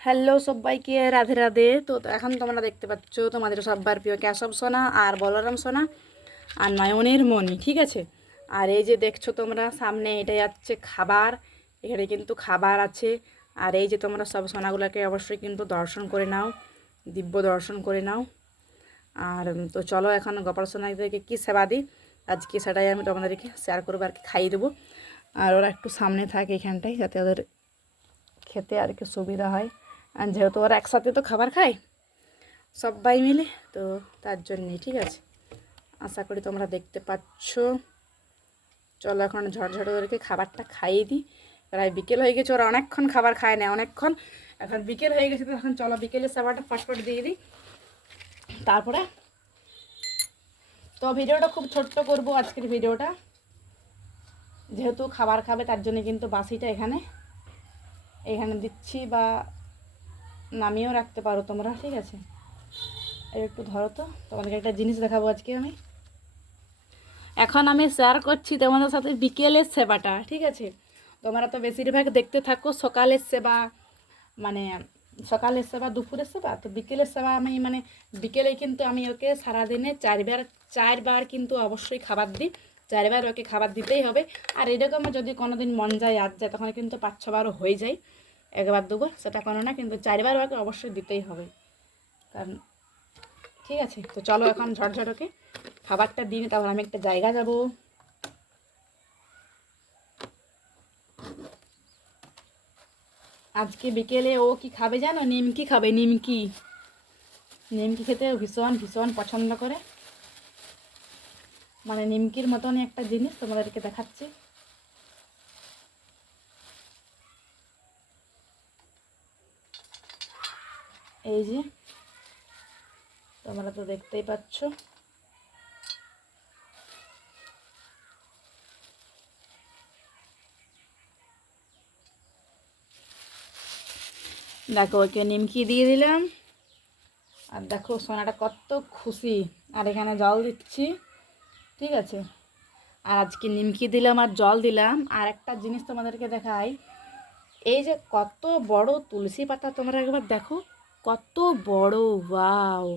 Hello সবাইকে, রাধে রাধে। তো এখন তোমরা দেখতে পাচ্ছ, তোমাদের সব্বার প্রিয় ক্যাশব সোনা আর বলরাম সোনা আর নয়নের মণি, ঠিক আছে? আর এই যে দেখছ তোমরা, সামনে এটা যাচ্ছে খাবার, এখানে কিন্তু খাবার আছে। আর এই যে তোমরা সব সোনাগুলোকে অবশ্যই কিন্তু দর্শন করে নাও, দিব্য দর্শন করে নাও। আর তো চলো এখন গোপাল সোনাদেরকে কী সেবা দিই? আজকে সেটাই আমি তোমাদেরকে শেয়ার করব আর কি, খাইয়ে দেবো। আর ওরা একটু সামনে থাকে এখানটায়, যাতে ওদের খেতে আর কি সুবিধা হয়। আর যেহেতু ওরা একসাথে তো খাবার খায় সবাই মিলে, তো তার জন্যে, ঠিক আছে? আশা করি তোমরা দেখতে পাচ্ছ। চলো এখন ঝড়ঝড় ওদেরকে খাবারটা খাইয়ে দিই। প্রায় বিকেল হয়ে গেছে, ওরা অনেকক্ষণ খাবার খায় না, অনেকক্ষণ। এখন বিকেল হয়ে গেছে তো, এখন চলো বিকেলের খাবারটা ফটফট দিয়ে দিই। তারপরে তো ভিডিওটা খুব ছোট্ট করব আজকের ভিডিওটা। যেহেতু খাবার খাবে, তার জন্য কিন্তু বাসিটা এখানে এখানে দিচ্ছি বা নামিয়েও রাখতে পারো তোমরা, ঠিক আছে? একটু ধরো তো, তোমাদেরকে একটা জিনিস দেখাবো আজকে আমি। এখন আমি শেয়ার করছি তোমাদের সাথে বিকেলের সেবাটা, ঠিক আছে? তোমরা তো বেশিরভাগ দেখতে থাকো সকালের সেবা মানে সকালের সেবা, দুপুরের সেবা, তো বিকেলের সেবা আমি মানে বিকেলে কিন্তু আমি ওকে সারাদিনে চারবার চারবার কিন্তু অবশ্যই খাবার দিই, চারবার ওকে খাবার দিতেই হবে। আর এরকম যদি কোনো দিন মন যায়, আজ যায়, তখন কিন্তু পাঁচ ছবারও হয়ে যায়। একবার, দুবার, সেটা কোনো না, কিন্তু চারবার ওকে অবশ্যই দিতেই হবে। কারণ, ঠিক আছে, তো চলো এখন ঝটঝটকে খাবারটা দিই তারপর আমি একটা জায়গা যাব। আজকে বিকেলে ও কি খাবে জানো? নিমকি খাবে, নিমকি। নিমকি খেতে ভীষণ ভীষণ পছন্দ করে। মানে নিমকির মতন একটা জিনিস তোমাদেরকে দেখাচ্ছি। এই যে, তোমরা তো দেখতেই পাচ্ছ। দেখো, ওকে নিমকি দিয়ে দিলাম। আর দেখো, সোনাটা কত খুশি। আর এখানে জল দিচ্ছি, ঠিক আছে? আর আজকে নিমকি দিলাম আর জল দিলাম। আর একটা জিনিস তোমাদেরকে দেখাই, এই যে কত বড় তুলসী পাতা তোমরা একবার দেখো। কত বড়, ওয়াও।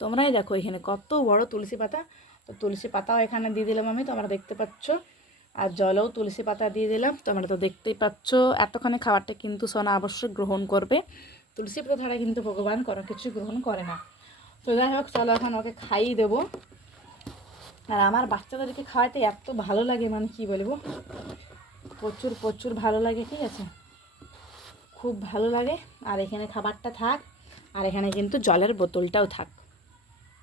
তোমরাই দেখো এখানে কত বড় তুলসী পাতা। তো তুলসী পাতাও এখানে দিয়ে দিলাম আমি, তোমরা দেখতে পাচ্ছ। আর জলেও তুলসী পাতা দিয়ে দিলাম, তোমরা তো দেখতেই পাচ্ছ। এতক্ষণে খাবারটা কিন্তু সোনা অবশ্যই গ্রহণ করবে। তুলসী পাতা ছাড়া কিন্তু ভগবান কোনো কিছু গ্রহণ করে না। তো যাই হোক, চলো এখন ওকে খাইয়ে দেবো। আর আমার বাচ্চাদেরকে খাওয়াতে এত ভালো লাগে মানে কি বলব? প্রচুর প্রচুর ভালো লাগে, ঠিক আছে? খুব ভালো লাগে। আর এখানে খাবারটা থাক। আর এখানে কিন্তু জলের বোতলটাও থাক।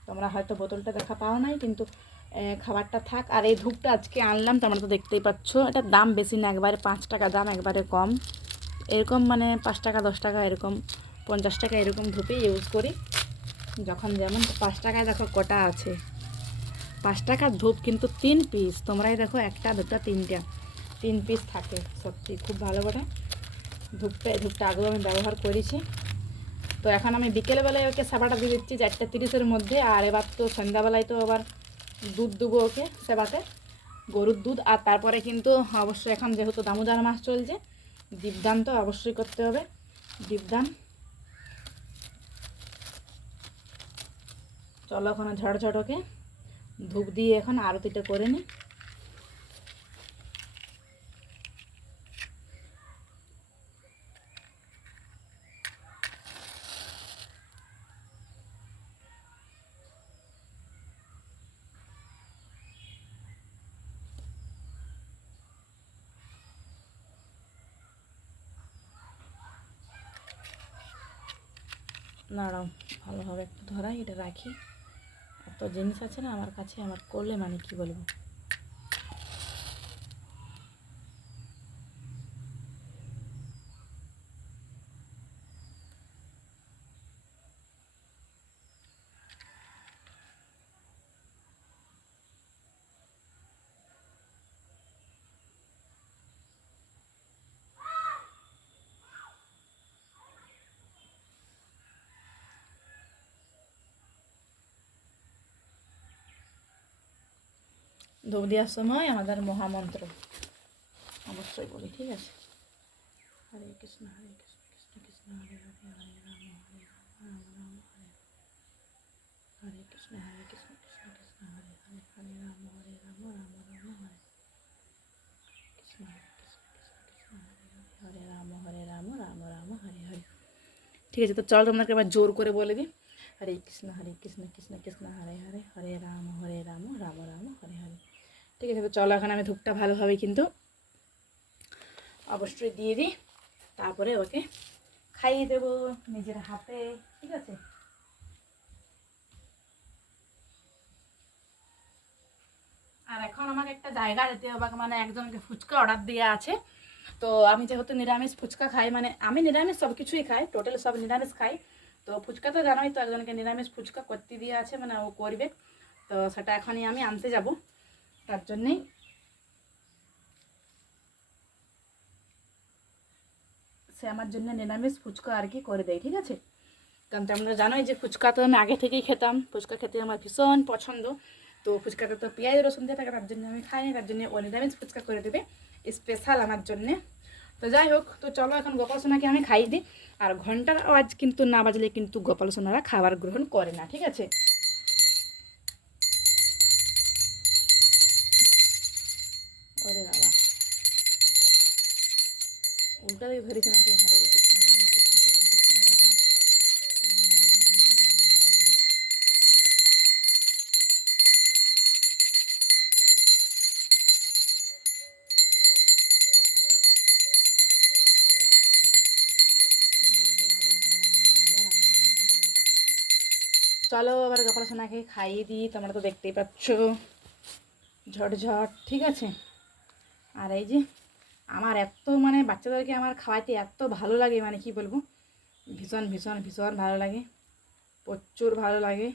তোমরা হয়তো বোতলটা দেখা পাও নাই, কিন্তু খাবারটা থাক। আর এই ধূপটা আজকে আনলাম, তোমরা তো দেখতেই পাচ্ছ। এটার দাম বেশি না, একবারে পাঁচ টাকা দাম, একবারে কম। এরকম মানে পাঁচ টাকা, দশ টাকা, এরকম, পঞ্চাশ টাকা এরকম ধূপে ইউজ করি। যখন যেমন পাঁচ টাকায় দেখো কটা আছে। পাঁচ টাকার ধূপ কিন্তু তিন পিস তোমরাই দেখো একটা, দুটা, তিনটা। তিন পিস থাকে, সত্যি, খুব ভালো বটে। ধূপটা ধূপটা আগেও আমি ব্যবহার করেছি। তো এখন আমি বিকেলবেলায় ওকে সেবাটা দিয়ে দিচ্ছি চারটে তিরিশের মধ্যে, আর এবার তো সন্ধ্যাবেলায় তো আবার দুধ দেবো ওকে সেবাতে, গরুর দুধ। আর তারপরে কিন্তু অবশ্যই এখন যেহেতু দামোদর মাস চলছে, দীপদান তো অবশ্যই করতে হবে। দীপদান। চলো এখন ঝড় ওকে ধূপ দিয়ে এখন আরতিটা করে নিই। দাঁড়াও, ভালোভাবে একটু ধরাই, এটা রাখি। এত জিনিস আছে না আমার কাছে, আমার করলে মানে কি বলব? ধূপ দেওয়ার সময় আমাদের মহামন্ত্র অবশ্যই বলি ঠিক আছে হরে কৃষ্ণ হরে কৃষ্ণ কৃষ্ণ কৃষ্ণ হরে রাম হরে রাম রাম রাম হরে হরে রাম হরে রাম রাম রাম হরে ঠিক আছে তো চলো তোমাদেরকে এবার জোর করে বলে দিই হরে কৃষ্ণ হরে কৃষ্ণ কৃষ্ণ কৃষ্ণ হরে হরে হরে রাম হরে রাম রাম রাম হরে হরে ঠিক আছে তো চলো, এখন আমি ধূপটা ভালোভাবে কিন্তু অবশ্যই দিয়ে দিই। তারপরে ওকে খাইয়ে দেবো নিজের হাতে, ঠিক আছে? আর এখন আমাকে একটা জায়গা যেতে হবে মানে একজনকে ফুচকা অর্ডার দেওয়া আছে। তো আমি যেহেতু নিরামিষ ফুচকা খাই মানে আমি নিরামিষ সব কিছুই খাই টোটাল সব নিরামিষ খাই। তো ফুচকা তো জানোই তো, একজনকে নিরামিষ ফুচকা করতে দিয়ে আছে মানে ও করবে। তো সেটা এখনই আমি আনতে যাব। তার জন্যেই। সে আমার জন্য নিরামিষ ফুচকা আর কি করে দেয়, ঠিক আছে? কারণ তোমরা জানোই যে ফুচকা তো আমি আগে থেকেই খেতাম। ফুচকা খেতে আমার ভীষণ পছন্দ। তো ফুচকাতে তো পেঁয়াজ, রসুন দিয়ে থাকে, তার জন্য আমি খাই তার জন্য ও নিরামিষ ফুচকা করে দেবে। স্পেশাল আমার জন্যে। তো যাই হোক, তো চলো এখন গোপাল সোনাকে আমি খাই দিই। আর ঘণ্টার আওয়াজ কিন্তু না বাজলে কিন্তু গোপাল সোনারা খাবার গ্রহণ করে না, ঠিক আছে? ওরে বাবা। উল্টা দিয়ে ধরেছে নাকি হরে। চলো আবার গোপাল সোনাকে খাইয়ে দিই, তোমরা তো দেখতেই পাচ্ছ। ঝটঝট, ঠিক আছে? আর এই যে আমার এত মানে বাচ্চাদেরকে আমার খাওয়াইতে এত ভালো লাগে মানে কি বলব? ভীষণ ভীষণ ভীষণ ভালো লাগে। প্রচুর ভালো লাগে।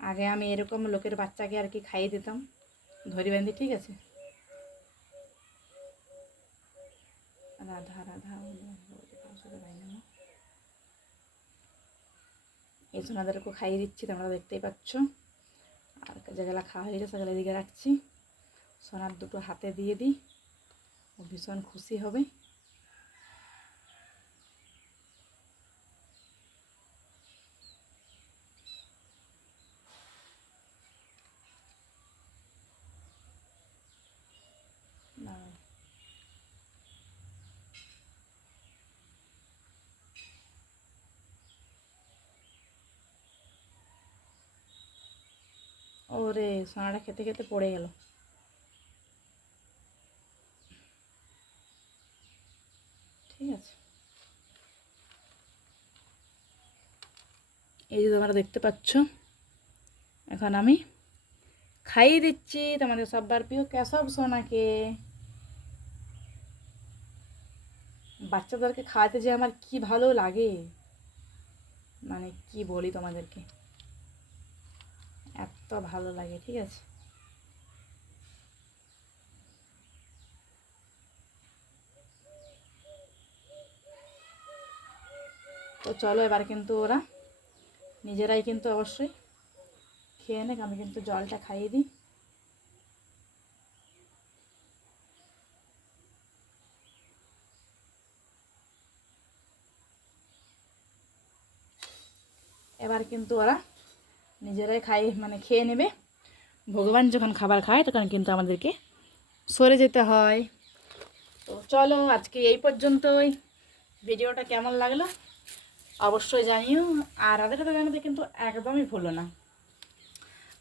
আগে আমি এরকম লোকের বাচ্চাকে আর কি খাইয়ে দিতাম। ধরি বেঁধে, ঠিক আছে? রাধা রাধা এই সোনাদেরকেও খাইয়ে দিচ্ছি, তোমরা দেখতেই পাচ্ছ। আর যেগুলো খাওয়া হয়ে গেছে সেগুলো এদিকে রাখছি। সোনার দুটো হাতে দিয়ে দিই। ও ভীষণ খুশি হবে। ওরে, সোনাটা খেতে খেতে পড়ে গেল ঠিক আছে এই যে তোমরা দেখতে পাচ্ছ, এখন আমি খাইয়ে দিচ্ছি তোমাদের সব্বার প্রিয় কেশব সোনাকে। বাচ্চাদেরকে খাওয়াতে যে আমার কি ভালো লাগে মানে কি বলি তোমাদেরকে, এত ভালো লাগে, ঠিক আছে? তো চলো এবার কিন্তু ওরা নিজেরাই কিন্তু অবশ্যই খেয়ে নেক, আমি কিন্তু জলটা খাইয়ে দিই। এবার কিন্তু ওরা নিজেরাই খাই মানে খেয়ে নেবে। ভগবান যখন খাবার খায়, তখন কিন্তু আমাদেরকে সরে যেতে হয়। তো চলো আজকে এই পর্যন্তই। ভিডিওটা কেমন লাগল? অবশ্যই জানিও। আর রাধে রাধে জানাতে কিন্তু একদমই ভুলো না।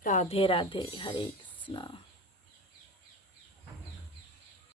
রাধে রাধে হরে কৃষ্ণ।